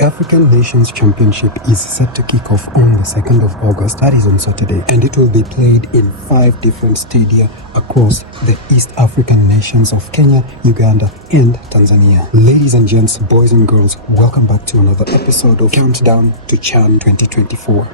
The African Nations Championship is set to kick off on the 2nd of August, that is on Saturday, and it will be played in 5 different stadia across the East African nations of Kenya, Uganda, and Tanzania. Ladies and gents, boys and girls, welcome back to another episode of Countdown to CHAN 2024.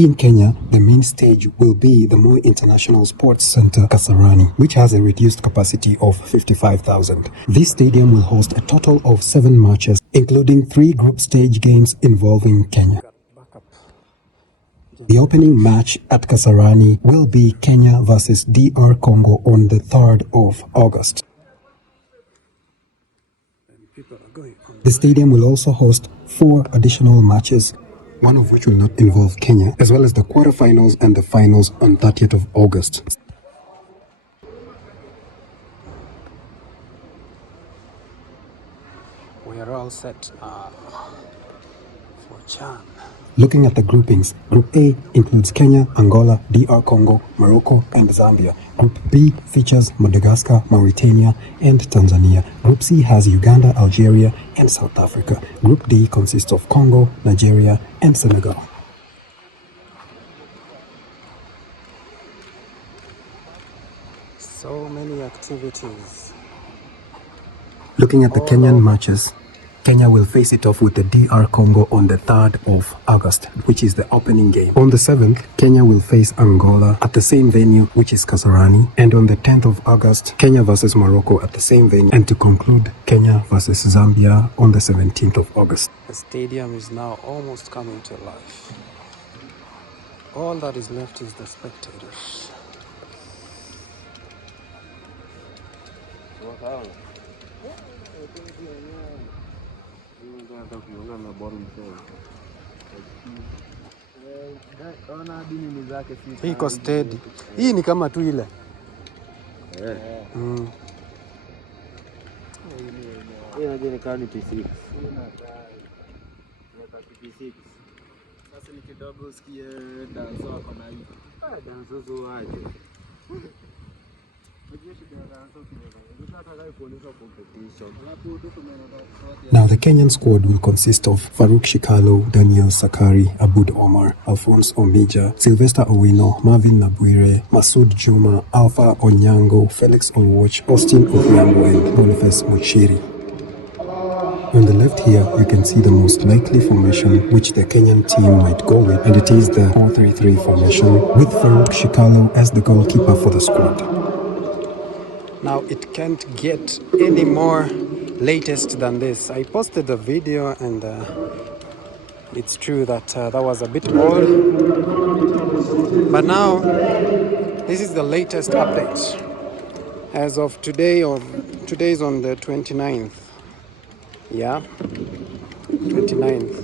In Kenya, the main stage will be the Moi International Sports Center, Kasarani, which has a reduced capacity of 55,000. This stadium will host a total of 7 matches, including 3 group stage games involving Kenya. The opening match at Kasarani will be Kenya versus DR Congo on the 3rd of August. The stadium will also host 4 additional matches, one of which will not involve Kenya, as well as the quarterfinals and the finals on 30th of August. We are all set for CHAN. Looking at the groupings, Group A includes Kenya, Angola, DR Congo, Morocco, and Zambia. Group B features Madagascar, Mauritania, and Tanzania. Group C has Uganda, Algeria, and South Africa. Group D consists of Congo, Nigeria, and Senegal. So many activities. Looking at the Kenyan matches, Kenya will face it off with the DR Congo on the 3rd of August, which is the opening game. On the 7th, Kenya will face Angola at the same venue, which is Kasarani. And on the 10th of August, Kenya versus Morocco at the same venue. And to conclude, Kenya versus Zambia on the 17th of August. The stadium is now almost coming to life. All that is left is the spectators. Hii iko steady. Hii ni kama tu ile. Hii inajulikana ni P6. Sasa ni kidogo usikie danzo wako na hii. Danzo zo aje. Now the Kenyan squad will consist of Farouk Shikalo, Daniel Sakari, Abud Omar, Alphonse Omija, Sylvester Owino, Marvin Nabwire, Masood Juma, Alpha Onyango, Felix Olwoch, Austin Odhiambo, and Boniface Muchiri. On the left here, you can see the most likely formation which the Kenyan team might go with, and it is the 4-3-3 formation with Farouk Shikalo as the goalkeeper for the squad. Now it can't get any more latest than this. I posted a video and it's true that that was a bit old, but now this is the latest update as of today. Today's on the 29th. Yeah, 29th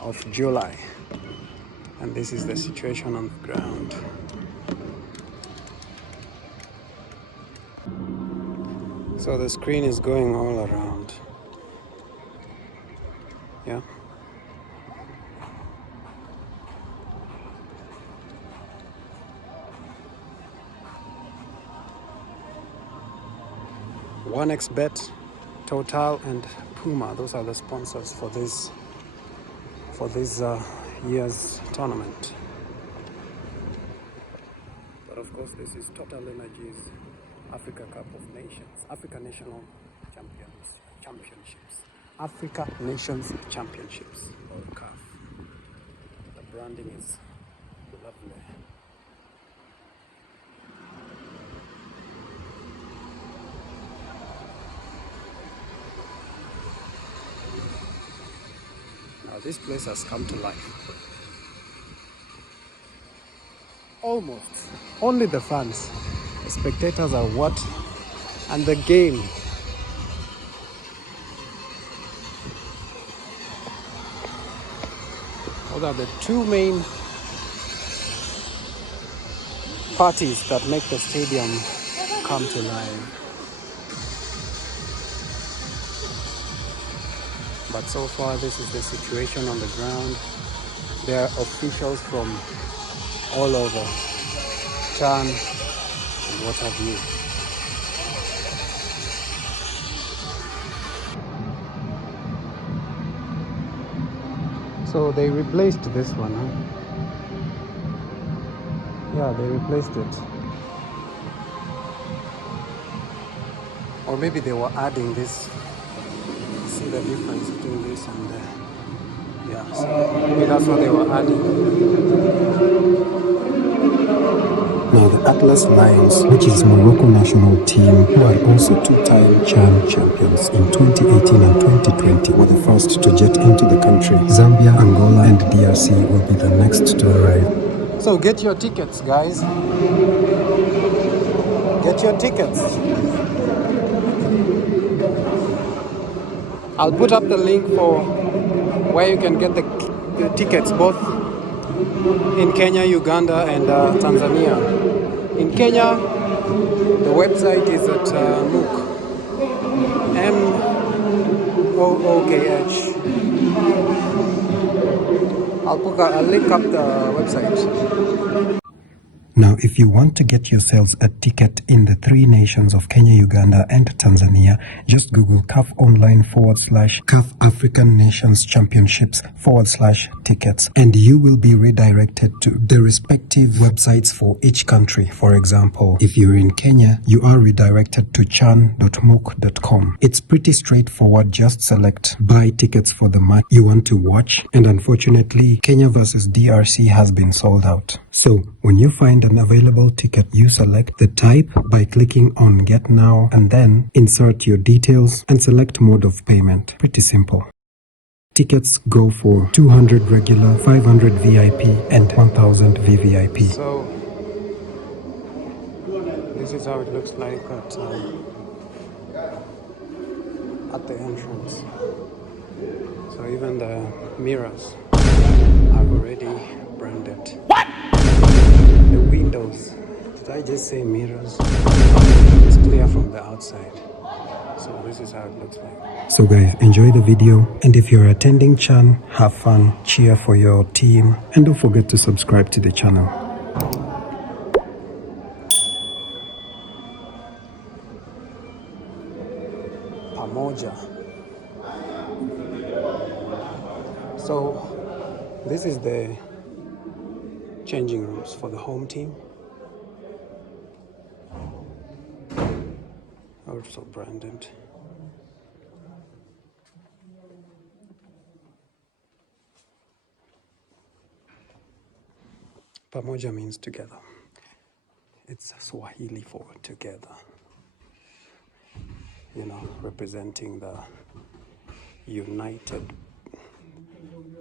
of July, and this is the situation on the ground. So the screen is going all around. Yeah. OneXBet, Total, and Puma. Those are the sponsors for this year's tournament. But of course, this is Total Energies Africa Cup of Nations, Africa National Championships, Africa Nations Championships, or CAF. The branding is lovely. Now this place has come to life. Almost. Only the fans. The spectators are what? And the game. Those are the 2 main parties that make the stadium come to life. But so far, this is the situation on the ground. There are officials from all over, CHAN and what have you. So they replaced this one, huh? Yeah, they replaced it. Or maybe they were adding this. See the difference between this and yeah, so maybe that's what they were adding. Now the Atlas Lions, which is Morocco national team, who are also two-time CHAN champions in 2018 and 2020, were the first to jet into the country. Zambia, Angola, and DRC will be the next to arrive. So get your tickets, guys. Get your tickets. I'll put up the link for where you can get the tickets, both in Kenya, Uganda, and Tanzania. In Kenya, the website is at MOOK, MOOKH. I'll link up the website. Now, if you want to get yourselves a ticket in the three nations of Kenya, Uganda, and Tanzania, just Google CAF online / CAF African Nations Championships / tickets, and you will be redirected to the respective websites for each country. For example, if you're in Kenya, you are redirected to chan.mook.com. It's pretty straightforward. Just select buy tickets for the match you want to watch, and unfortunately, Kenya versus DRC has been sold out. So, when you find an available ticket, you select the type by clicking on Get Now and then insert your details and select mode of payment. Pretty simple. Tickets go for 200 regular, 500 VIP and 1000 VVIP. So this is how it looks like at the entrance. So even the mirrors are already branded. The windows, did I just say mirrors? It's clear from the outside. So this is how it looks like. So guys, enjoy the video, and if you're attending CHAN, have fun, cheer for your team, and don't forget to subscribe to the channel. Pamoja. So this is the changing rooms for the home team. Also branded. Pamoja means together. It's Swahili for together. You know, representing the united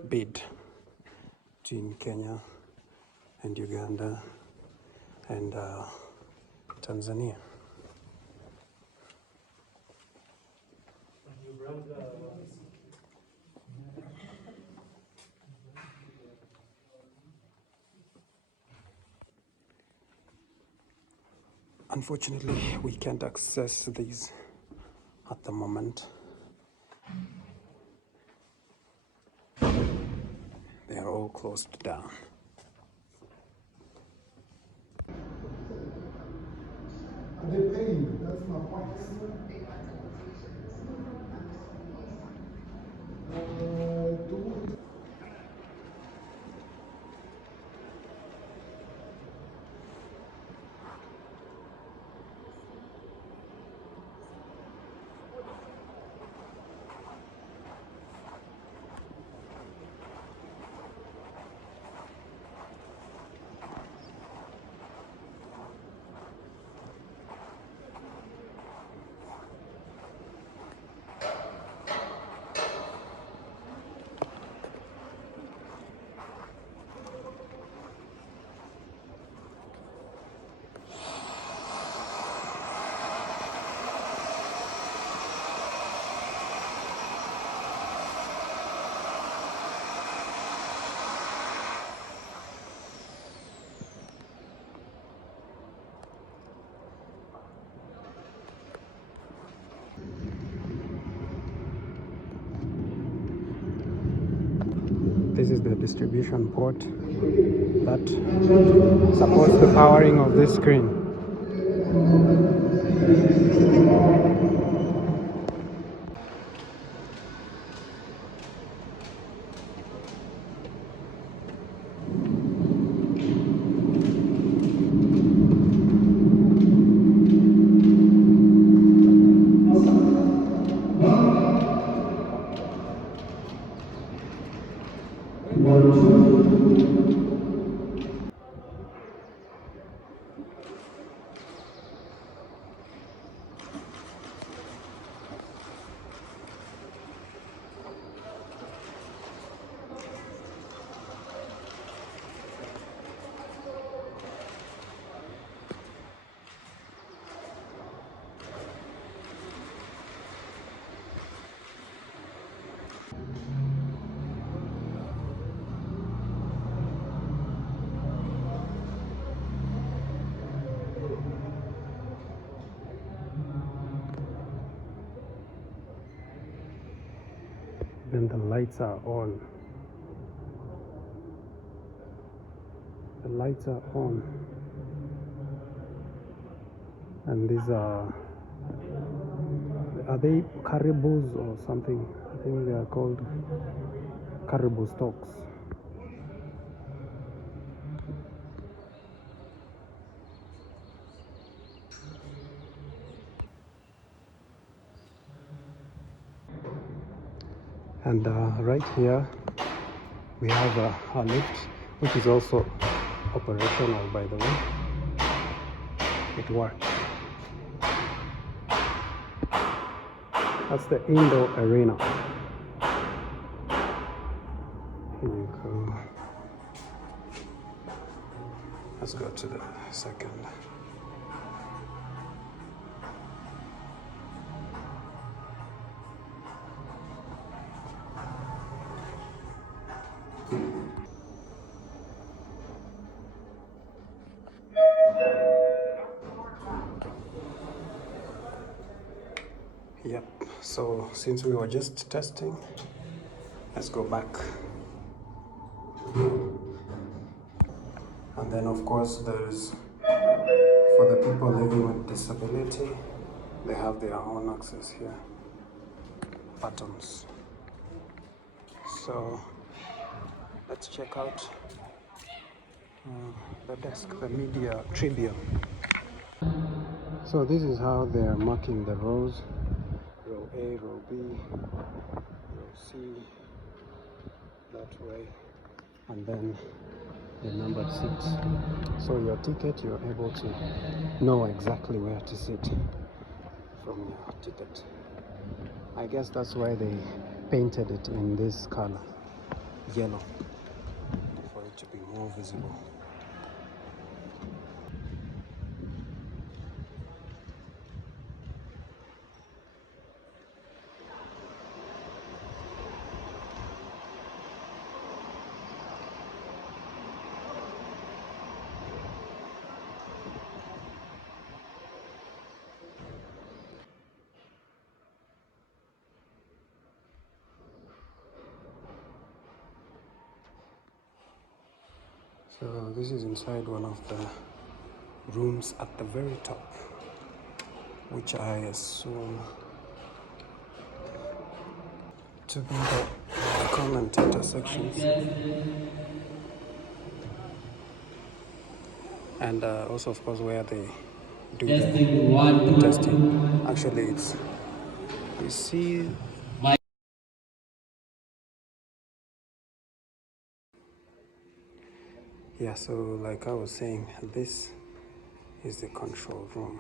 bid between Kenya and Uganda and Tanzania. Unfortunately, we can't access these at the moment. They are all closed down. They pay you, that's my point. This is the distribution port that supports the powering of this screen. and the lights are on. The lights are on, and these are they caribous or something? I think they are called caribou stalks. And right here we have a lift, which is also operational, by the way. It works. That's the indoor arena. Here you go. Let's go to the second. Yep, so since we were just testing, let's go back. And then of course there's, for the people living with disability, they have their own access here, buttons. So let's check out the desk, the media tribune. So this is how they're marking the rows. Row A, row B, row C, that way, and then the numbered seats. So your ticket, you're able to know exactly where to sit from your ticket. I guess that's why they painted it in this color, yellow, for it to be more visible. So this is inside one of the rooms at the very top, which I assume to be the commentator sections. And also, of course, where they do the testing. Actually, it's, you see, yeah, so like I was saying, this is the control room.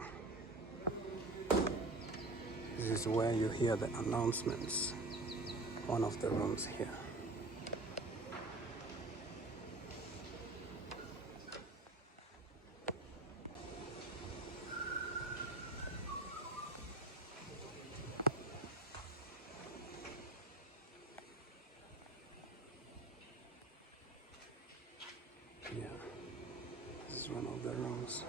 This is where you hear the announcements, one of the rooms here. Yeah, this is one of the rooms.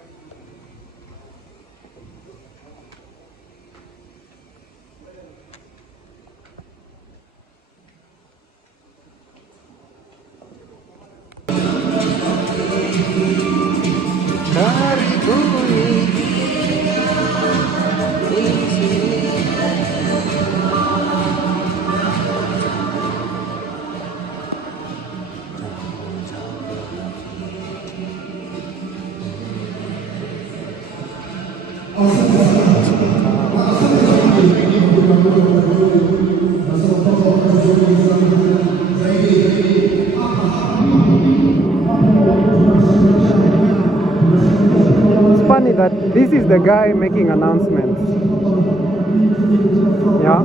It's funny that this is the guy making announcements. Yeah.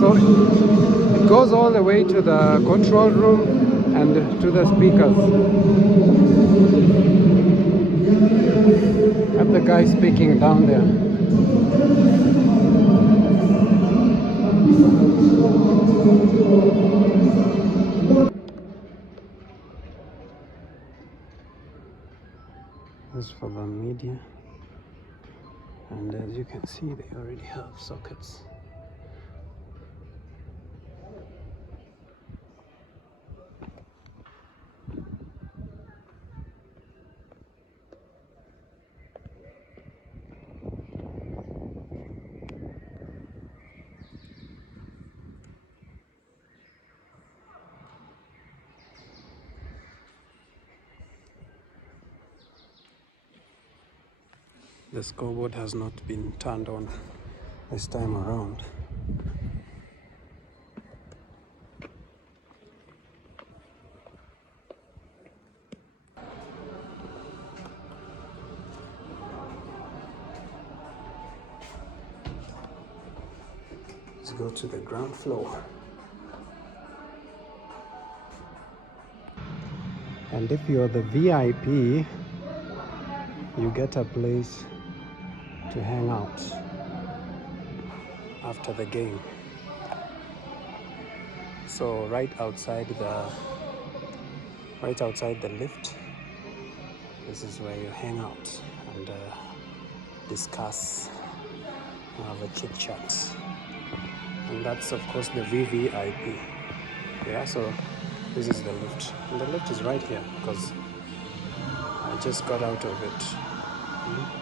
So it goes all the way to the control room and to the speakers. And the guy speaking down there. This is for the media, and as you can see, they already have sockets. The scoreboard has not been turned on this time around. Let's go to the ground floor. And if you're the VIP, you get a place to hang out after the game. So right outside the lift, this is where you hang out and discuss, have a chit chat. And that's of course the VVIP. Yeah, so this is the lift. And the lift is right here because I just got out of it. Okay.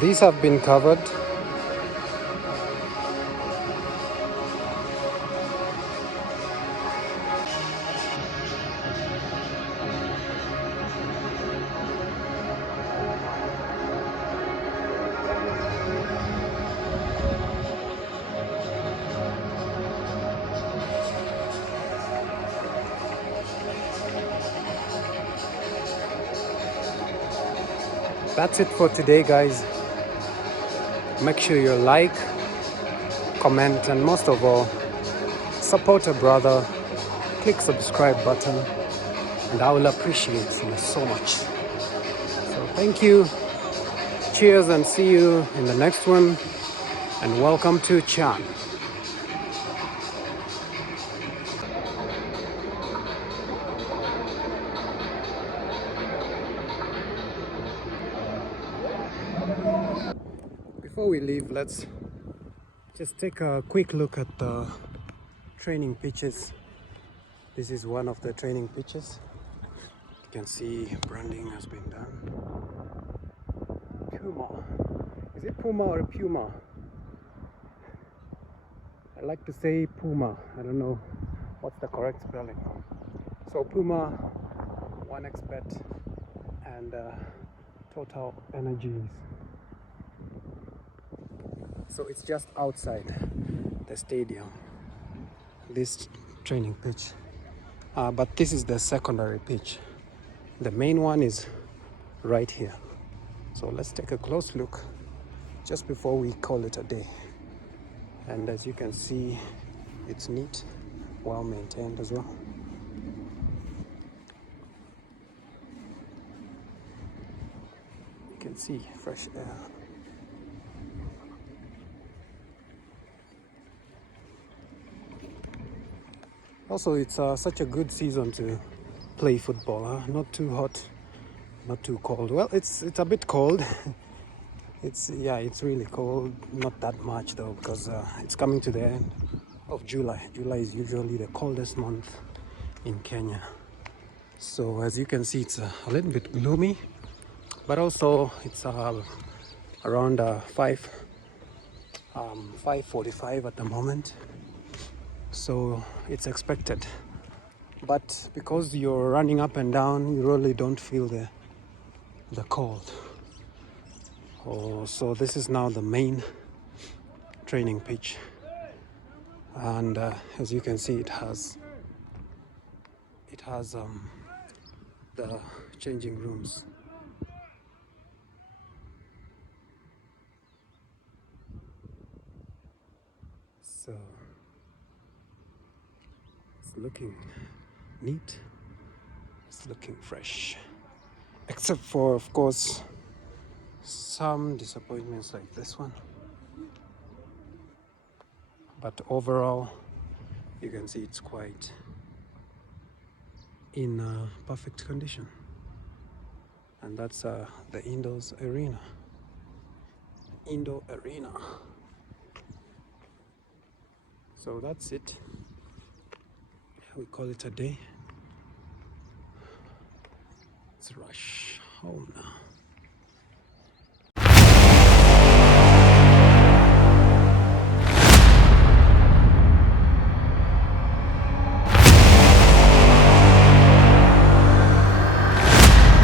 These have been covered. That's it for today, guys. Make sure you like, comment, and most of all, support a brother. Click subscribe button, and I will appreciate you so much. So thank you. Cheers, and see you in the next one. And welcome to Chan. Before we leave, let's just take a quick look at the training pitches. This is one of the training pitches. You can see branding has been done. Puma. Is it Puma or Puma? I like to say Puma. I don't know what's the correct spelling. So Puma, 1xBet, and Total Energies. So it's just outside the stadium, this training pitch. But this is the secondary pitch. The main one is right here. So let's take a close look just before we call it a day. And as you can see, it's neat, well maintained as well. You can see fresh air. Also, it's such a good season to play football, huh? Not too hot, not too cold. Well, it's a bit cold. It's really cold. Not that much though, because it's coming to the end of July. July is usually the coldest month in Kenya. So as you can see, it's a little bit gloomy, but also it's around 5:45 at the moment. So it's expected, but because you're running up and down, you really don't feel the cold. So this is now the main training pitch, and as you can see, it has the changing rooms. So it's looking neat, it's looking fresh, except for, of course, some disappointments like this one. But overall, you can see it's quite in perfect condition. And that's the indoor arena. So that's it. We call it a day. Let's rush home now.